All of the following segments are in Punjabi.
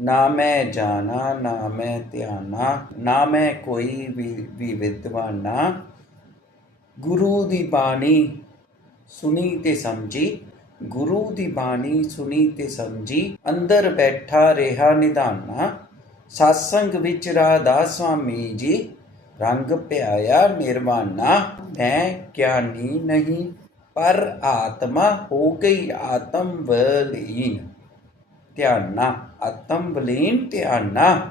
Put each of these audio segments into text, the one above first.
ਨਾ ਮੈਂ ਜਾਣਾ, ਨਾ ਮੈਂ ਧਿਆਨਾ, ਨਾ ਮੈਂ ਕੋਈ ਵੀ ਵੀ ਵਿਦਵਾਨਾ। ਗੁਰੂ ਦੀ ਬਾਣੀ ਸੁਣੀ ਤੇ ਸਮਝੀ, ਗੁਰੂ ਦੀ ਬਾਣੀ ਸੁਣੀ ਤੇ ਸਮਝੀ, ਅੰਦਰ ਬੈਠਾ ਰਿਹਾ ਨਿਧਾਨਾ। satsang ਵਿੱਚ ਰਾਧਾ ਸੁਆਮੀ ਜੀ, ਰੰਗ ਪਿਆਇਆ ਨਿਰਵਾਣਾ ਮੈਂ ਗਿਆਨੀ ਨਹੀਂ, ਪਰ ਆਤਮਾ ਹੋ ਗਈ ਆਤਮ ਵਲੀਨ ਧਿਆਨਾ ਆਤਮ ਬਲੀਨ ਧਿਆਨਾ।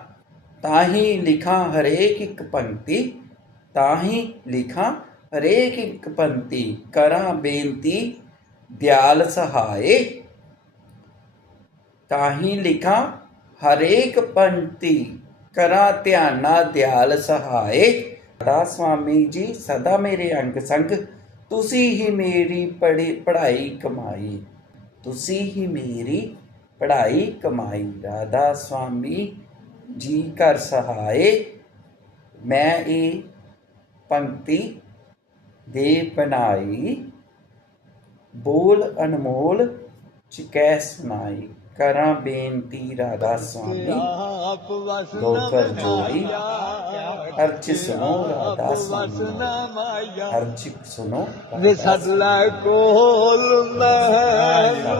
ਤਾਂ ਹੀ ਲਿਖਾਂ ਹਰੇਕ ਇੱਕ ਪੰਕਤੀ ਤਾਂ ਹੀ ਲਿਖਾਂ ਹਰੇਕ ਇੱਕ ਪੰਕਤੀ, ਕਰਾਂ ਬੇਨਤੀ, ਦਿਆਲ ਸਹਾਏ। ਤਾਂ ਹੀ ਲਿਖਾਂ ਹਰੇਕ ਪੰਕਤੀ, ਕਰਾਂ ਧਿਆਨਾ, ਦਿਆਲ ਸਹਾਏ। ਦਾ ਸਵਾਮੀ ਜੀ, ਸਦਾ ਮੇਰੇ ਅੰਗ ਸੰਗ, ਤੁਸੀਂ ਹੀ ਮੇਰੀ ਪੜ੍ਹੀ ਪੜ੍ਹਾਈ ਕਮਾਈ। ਤੁਸੀਂ ਹੀ ਮੇਰੀ ਪੜ੍ਹਾਈ ਕਮਾਈ ਰਾਧਾ ਸਵਾਮੀ ਜੀ ਕਰ ਸਹਾਏ। ਮੈਂ ਇਹ ਪੰਕਤੀ ਦੇ ਬਣਾਈ ਬੋਲ ਅਨਮੋਲ ਚਿਕੈ ਸੁਨਾਈ ਕਰਾਂ ਬੇਨਤੀ ਰਾਧਾ ਸਵਾਮੀ ਆਪ ਵਸਨ ਦੋ ਕਰ ਜੋੜੀ ਅਰਚ ਸੁਨੋ ਰਾਧਾ ਮਾਇਆ ਅਰਚ ਸੁਨੋ ਵੇ ਸਦਲਾ ਕੋਲ ਮੈਂ